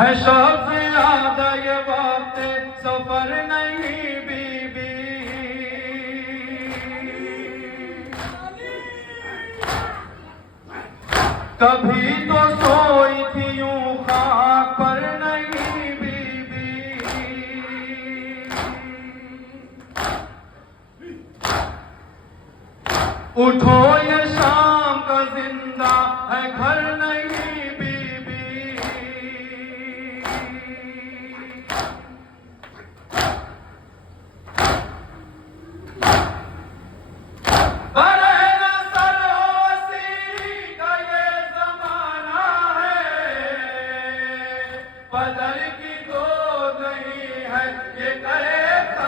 है शब याद ये वक्त सफर नहीं बीबी, कभी तो सोई थी यूं खाक पर नहीं बीबी। उठो ये शाम का जिंदा है घर नहीं